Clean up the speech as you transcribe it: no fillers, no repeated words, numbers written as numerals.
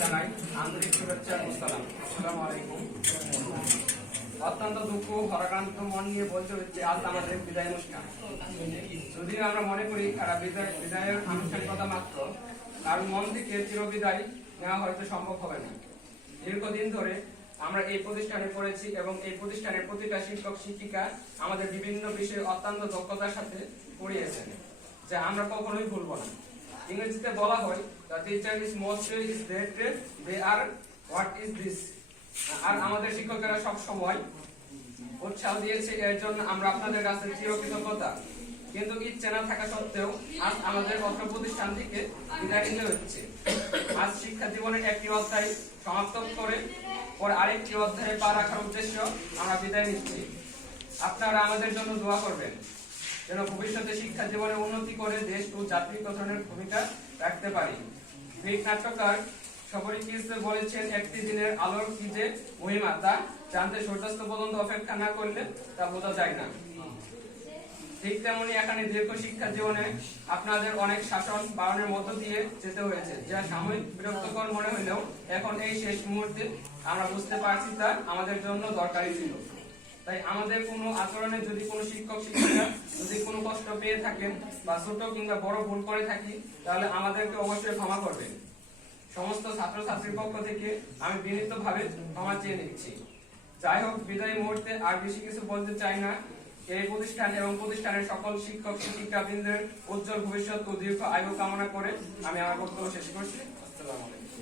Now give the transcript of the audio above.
জানাই আন্তরিক শুভেচ্ছা ও সালাম। আসসালামু আলাইকুম। অত্যন্ত দুঃখ ভারাক্রান্ত মন নিয়ে বলতে হচ্ছে আজ আমাদের বিদায় অনুষ্ঠান। যদিও আমরা মনে করি বিদায়ের আনুষ্ঠানিকতা মাত্র, কারণ মন থেকে চিরবিদায় নেওয়া হয়তো সম্ভব হবে না। দীর্ঘদিন ধরে আমরা এই প্রতিষ্ঠানে পড়েছি এবং এই প্রতিষ্ঠানের প্রতিটা শিক্ষক শিক্ষিকা আমাদের বিভিন্ন বিষয়ে অত্যন্ত দক্ষতার সাথে পড়িয়েছেন, যা আমরা কখনোই ভুলব না। ইংরেজিতে বলা হয় the teacher is most is that they are what is this। আর আমাদের শিক্ষকেরা সব সময় উৎসাহ দিয়েছে, এর জন্য আমরা আপনাদের কাছে চিরকৃতজ্ঞতা। কিন্তু ইচ্ছে না থাকা সত্ত্বেও আজ আমাদের অত্র প্রতিষ্ঠান থেকে বিদায় নিতে হচ্ছে। আজ শিক্ষা জীবনের একটি অধ্যায় সমাপ্ত করে পরে আরেকটি অধ্যায়ে পা রাখার উদ্দেশ্য আমরা বিদায় নিচ্ছি। আপনারা আমাদের জন্য দোয়া করবেন যেন ভবিষ্যতে শিক্ষা জীবনে উন্নতি করে দেশ ও জাতির গঠনের ভূমিকা রাখতে পারি। গ্রিক নাট্যকার সফোক্লিস বলেছেন, একটি দিনের আলোর কি যে মহিমা তা জানতে সূর্যাস্ত পর্যন্ত অপেক্ষা না করলে তা বোঝা যায় না। ঠিক তেমনি এখানে দীর্ঘ শিক্ষা জীবনে আপনাদের অনেক শাসন পালনের মধ্য দিয়ে যেতে হয়েছে, যা সাময়িক বিরক্তকর মনে হলেও এখন এই শেষ মুহূর্তে আমরা বুঝতে পারছি তা আমাদের জন্য দরকারি ছিল। তাই আমাদের কোনো আচরণে যদি কোনো শিক্ষক শিক্ষিকা যদি কোনো কষ্ট পেয়ে থাকেন বা ছোট কিংবা বড় ভুল করে থাকি, তাহলে আমাদেরকে অবশ্যই ক্ষমা করবেন। সমস্ত ছাত্রছাত্রীর পক্ষ থেকে আমি বিনীতভাবে ক্ষমা চেয়ে নিচ্ছি। যাই হোক, বিদায় মুহূর্তে আর বেশি কিছু বলতে চাই না। এই প্রতিষ্ঠান এবং প্রতিষ্ঠানের সকল শিক্ষক শিক্ষিকাবৃন্দের উজ্জ্বল ভবিষ্যৎ ও দীর্ঘ আয়ু কামনা করে আমি আমার বক্তব্য শেষ করছি। আসসালামু আলাইকুম।